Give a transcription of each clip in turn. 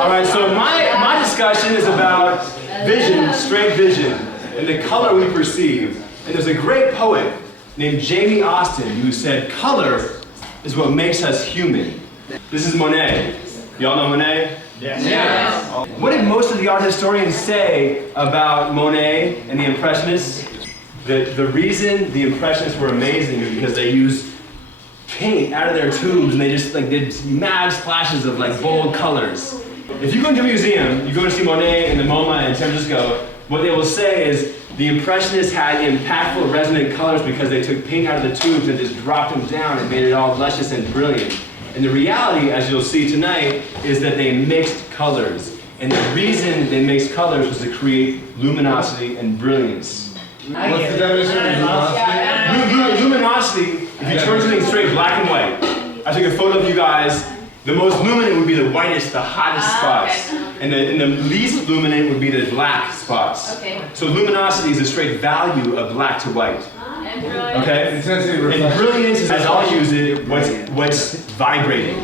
All right, so my discussion is about vision, straight vision, and the color we perceive. And there's a great poet named Jamie Austin who said, color is what makes us human. This is Monet. Y'all know Monet? Yes. Yes. What did most of the art historians say about Monet and the Impressionists? The reason the Impressionists were amazing is because they used paint out of their tubes and they just did mad splashes of bold colors. If you go into a museum, you go to see Monet and the MoMA in San Francisco, what they will say is the Impressionists had impactful resonant colors because they took paint out of the tubes and just dropped them down and made it all luscious and brilliant. And the reality, as you'll see tonight, is that they mixed colors. And the reason they mixed colors was to create luminosity and brilliance. What's the definition of luminosity? Luminosity, if you turn something straight black and white, I took a photo of you guys, the most luminant would be the whitest, the hottest spots. And the least luminant would be the black spots. Okay. So luminosity is a straight value of black to white. And brilliance. Okay? And brilliance is, as I'll use it, what's vibrating.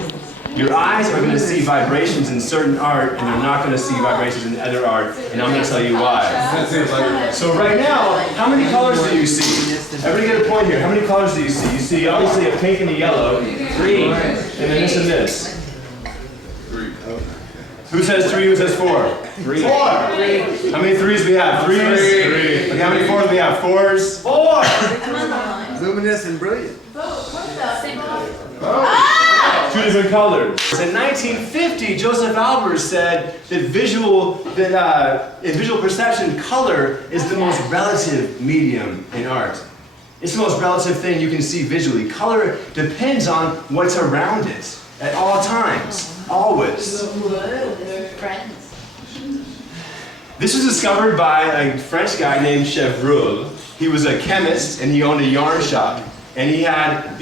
Your eyes are going to see vibrations in certain art, and they're not going to see vibrations in other art, and I'm going to tell you why. So right now, how many colors do you see? Everybody get a point here. How many colors do you see? You see obviously a pink and a yellow, 3, and then this and this. 3. Who says 3? Who says 4? 3. 4. How many 3s do we have? 3s? 3. Okay, how many 4s do we have? 4s? 4. Luminous and brilliant. Two different colors. In 1950, Joseph Albers said that in visual perception, color is the most relative medium in art. It's the most relative thing you can see visually. Color depends on what's around it at all times, always. This was discovered by a French guy named Chevreul. He was a chemist and he owned a yarn shop. And he had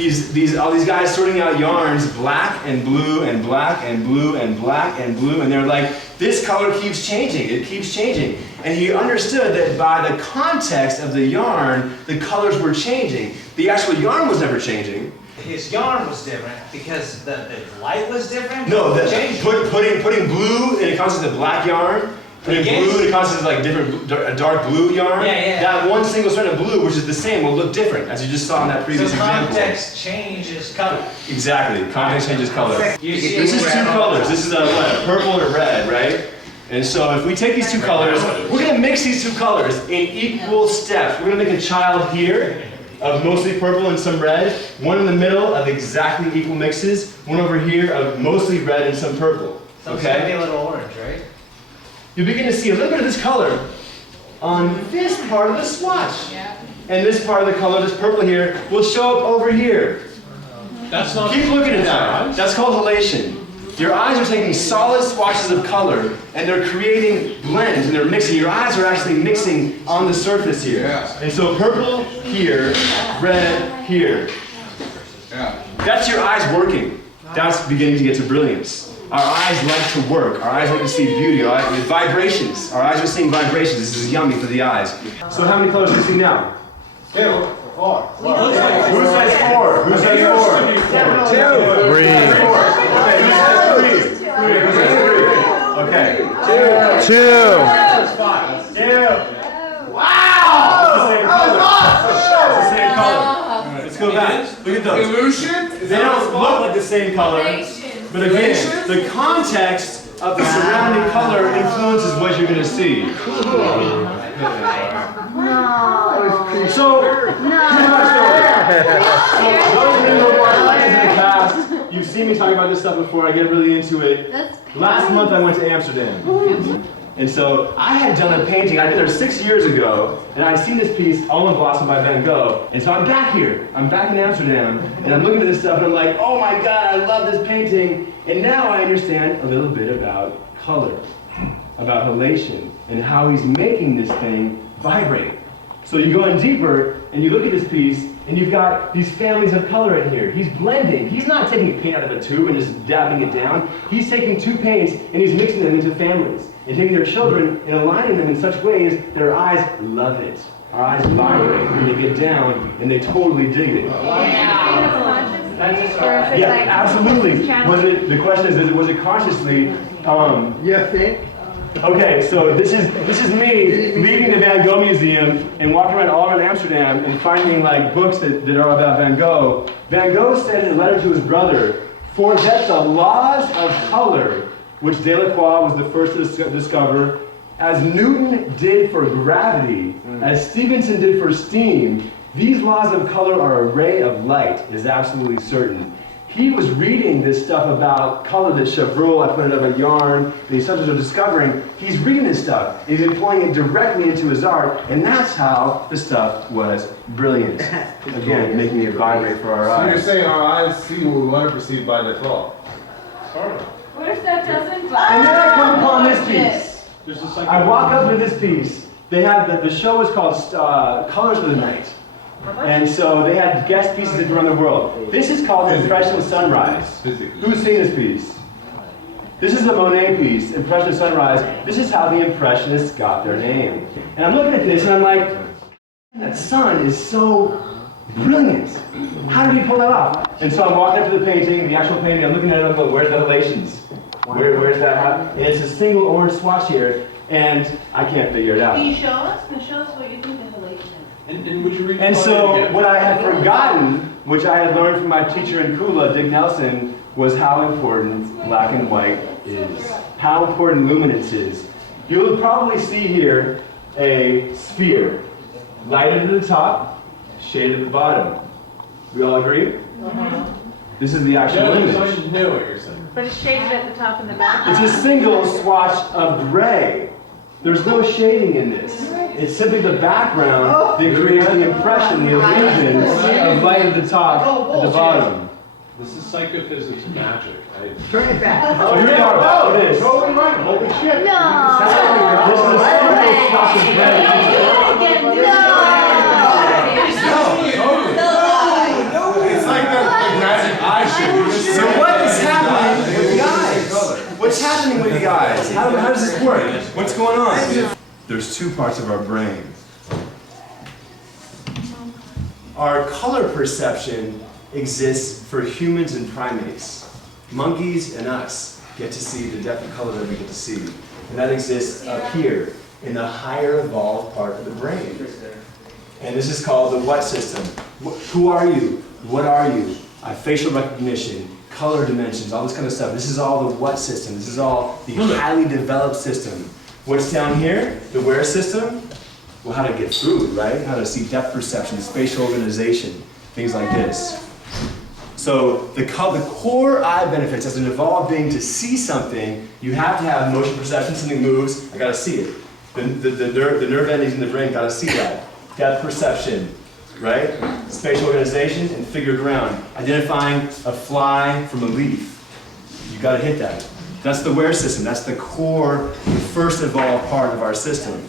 all these guys sorting out yarns, black and blue and black and blue and black and blue, and they're like, this color keeps changing, it keeps changing. And he understood that by the context of the yarn, the colors were changing. The actual yarn was never changing. His yarn was different because the light was different? No, putting blue in the context of black yarn, putting blue in the context of a dark blue yarn, that one single strand of blue, which is the same, will look different, as you just saw in that previous example. So context changes color. Exactly, context changes color. This is 2 colors. This is a purple and a red, right? And so if we take these 2 colors, we're going to mix these 2 colors in equal steps. We're going to make a child here of mostly purple and some red, one in the middle of exactly equal mixes, one over here of mostly red and some purple. So it's going to be a little orange, right? You begin to see a little bit of this color on this part of the swatch. And this part of the color, this purple here, will show up over here. That's not. Keep looking at that. That's called halation. Your eyes are taking solid swatches of color and they're creating blends and they're mixing. Your eyes are actually mixing on the surface here. Yeah. And so purple here, red here. Yeah. That's your eyes working. That's beginning to get to brilliance. Our eyes like to work. Our eyes like to see beauty. Vibrations. Our eyes are seeing vibrations. This is yummy for the eyes. So how many colors do you see now? 2. 4. Who says 4? Who says 4? 2. 3. Okay, who says 3? 3. Who says 3? Okay. 2. 2. 2. Wow! It's the same color. Let's go back. Look at those. Illusion? They don't look like the same color. But again, the context of the surrounding color influences what you're going to see. So, here's my story. So, those of you who watched Legends in the Past, you've seen me talk about this stuff before. I get really into it. Last month I went to Amsterdam. And so I had done a painting. I'd been there 6 years ago, and I'd seen this piece, Almond Blossom by Van Gogh. And so I'm back here. I'm back in Amsterdam, and I'm looking at this stuff, and I'm like, oh my God, I love this painting. And now I understand a little bit about color, about halation, and how he's making this thing vibrate. So you go in deeper, and you look at this piece, and you've got these families of color in here. He's blending. He's not taking paint out of a tube and just dabbing it down. He's taking 2 paints, and he's mixing them into families. And taking their children and aligning them in such ways their eyes love it. Our eyes vibrate when they get down and they totally dig it. Yeah. Yeah, absolutely. Was it? The question is, was it consciously? You think? Okay, so this is me leaving the Van Gogh Museum and walking around all around Amsterdam and finding like books that are about Van Gogh. Van Gogh said in a letter to his brother, "For that the laws of color, which Delacroix was the first to discover, as Newton did for gravity, as Stephenson did for steam, these laws of color are a ray of light, is absolutely certain." He was reading this stuff about color that Chevreul, I put it up a yarn, these subjects are discovering. He's reading this stuff. He's employing it directly into his art, and that's how the stuff was brilliant. Again, making it vibrate for our So you're eyes. saying our eyes see what we want to perceive by default? What if that doesn't? And then I come upon this piece. There's just like I walk up to this piece. They had the show was called Colors of the Night. And so they had guest pieces that around the world. This is called Impressionist Sunrise. Who's seen this piece? This is a Monet piece, Impressionist Sunrise. This is how the Impressionists got their name. And I'm looking at this and I'm like, that sun is so brilliant. How did he pull that off? And so I'm walking up to the painting, the actual painting, I'm looking at it and I'm going, where's the halations? Where's that? And it's a single orange swatch here, and I can't figure it out. Can you show us? Can you show us what you think the halation is? And would you read And so what I had forgotten, which I had learned from my teacher in Kula, Dick Nelson, was how important black and white is. How important luminance is. You'll probably see here a sphere. Lighted at the top, shaded at the bottom. We all agree? This is the actual image. I know what you're saying. But it's shaded at the top and the back. It's a single swatch of gray. There's no shading in this. It's simply the background that creates the impression, the illusion of light at the top and the bottom. This is psychophysics magic. Turn it back. So here we are, about this. Totally right. Holy shit. This is a single swatch of gray. It's like the magic eye shit. So what is happening with the eyes? What's happening with the eyes? How does this work? What's going on? There's two parts of our brain. Our color perception exists for humans and primates. Monkeys and us get to see the depth of color that we get to see. And that exists up here in the higher evolved part of the brain. And this is called the what system. Who are you? What are you? Facial recognition, color dimensions, all this kind of stuff. This is all the what system. This is all the highly developed system. What's down here? The where system? Well, how to get food, right? How to see depth perception, spatial organization, things like this. So the core eye benefits as an evolved being to see something, you have to have motion perception, something moves, I gotta see it. The nerve endings in the brain gotta see that. Depth perception, right? Spatial organization and figure ground. Identifying a fly from a leaf. You gotta hit that. That's the where system. That's the core, the first evolved part of our system.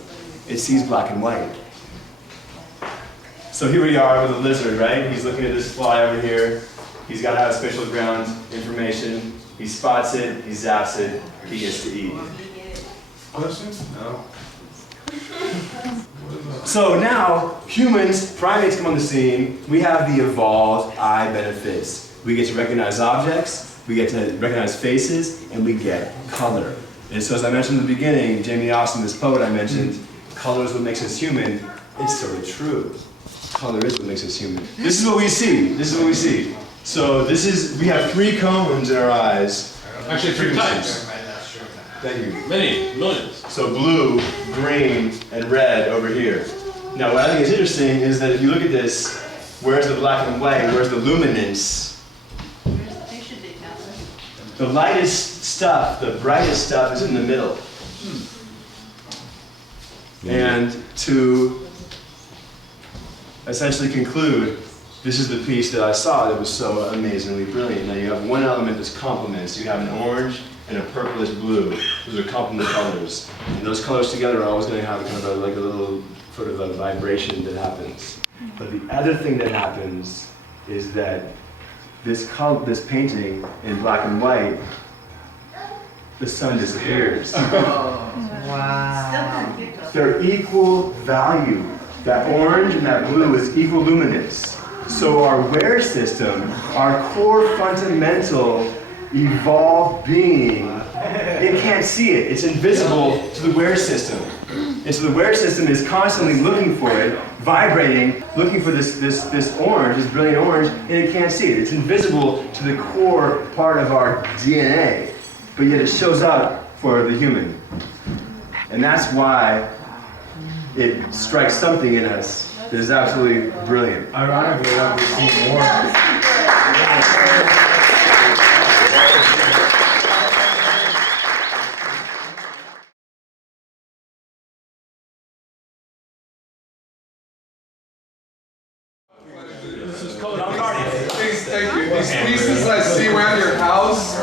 It sees black and white. So here we are with a lizard, right? He's looking at this fly over here. He's got to have spatial ground information. He spots it, he zaps it, he gets to eat. Questions? No. So now, humans, primates come on the scene. We have the evolved eye benefits. We get to recognize objects, we get to recognize faces, and we get color. And so as I mentioned in the beginning, Jamie Austin, this poet I mentioned, color is what makes us human. It's so true. Color is what makes us human. This is what we see. This is what we see. So we have 3 cones in our eyes. Actually, 3 types. Thank you. Many, millions. So blue, green, and red over here. Now what I think is interesting is that if you look at this, where's the black and white, where's the luminance? The lightest stuff, the brightest stuff is in the middle. And to essentially conclude, this is the piece that I saw that was so amazingly brilliant. Now you have one element that's complements. You have an orange and a purplish blue. Those are complement colors. And those colors together are always going to have kind of like a little sort of a vibration that happens. But the other thing that happens is that this painting in black and white, the sun disappears. Wow. They're equal value. That orange and that blue is equal luminance. So our where system, our core fundamental evolved being, it can't see it. It's invisible to the where system. And so the where system is constantly looking for it, vibrating, looking for this orange, this brilliant orange, and it can't see it. It's invisible to the core part of our DNA, but yet it shows up for the human. And that's why it strikes something in us that is absolutely brilliant. Ironically, I've seen more. Thank you. These pieces I see around your house,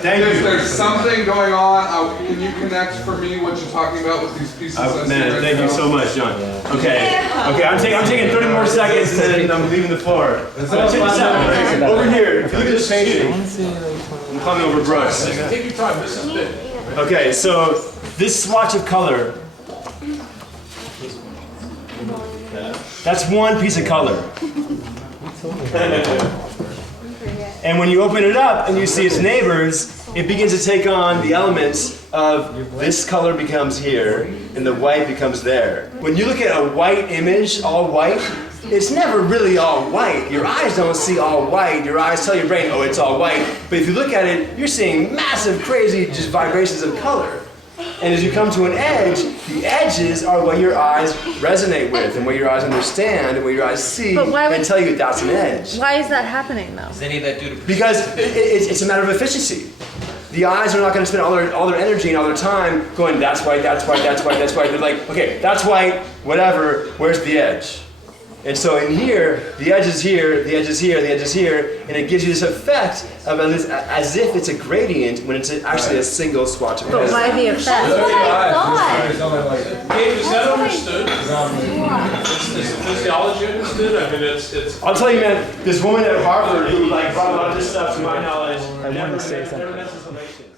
Thank you. there's something going on. Can you connect for me what you're talking about with these pieces I see Man, around thank your you house? so much, John. Okay, I'm taking 30 more seconds and then I'm leaving the floor. So check this out. Over here, if you look at this painting, I'm coming over Brooks. Take your time, this is big. Okay, so this swatch of color, that's one piece of color. And when you open it up and you see its neighbors, it begins to take on the elements of this color becomes here and the white becomes there. When you look at a white image, all white, it's never really all white. Your eyes don't see all white. Your eyes tell your brain, oh, it's all white. But if you look at it, you're seeing massive, crazy just vibrations of color. And as you come to an edge, the edges are what your eyes resonate with and what your eyes understand and what your eyes see and tell you that's an edge. Why is that happening though? Does any of that do to Because it's a matter of efficiency. The eyes are not going to spend all their energy and all their time going, that's white, that's white, that's white, that's white. They're like, okay, that's white, whatever, where's the edge? And so in here, the edge is here, the edge is here, the edge is here, and it gives you this effect of as if it's a gradient when it's actually a single swatch of color. But why the effect? That's what I thought. Dave, is that understood? Is the physiology understood? I mean, it's. I'll tell you, man, this woman at Harvard who brought a lot of this stuff to my knowledge, never mentions relations.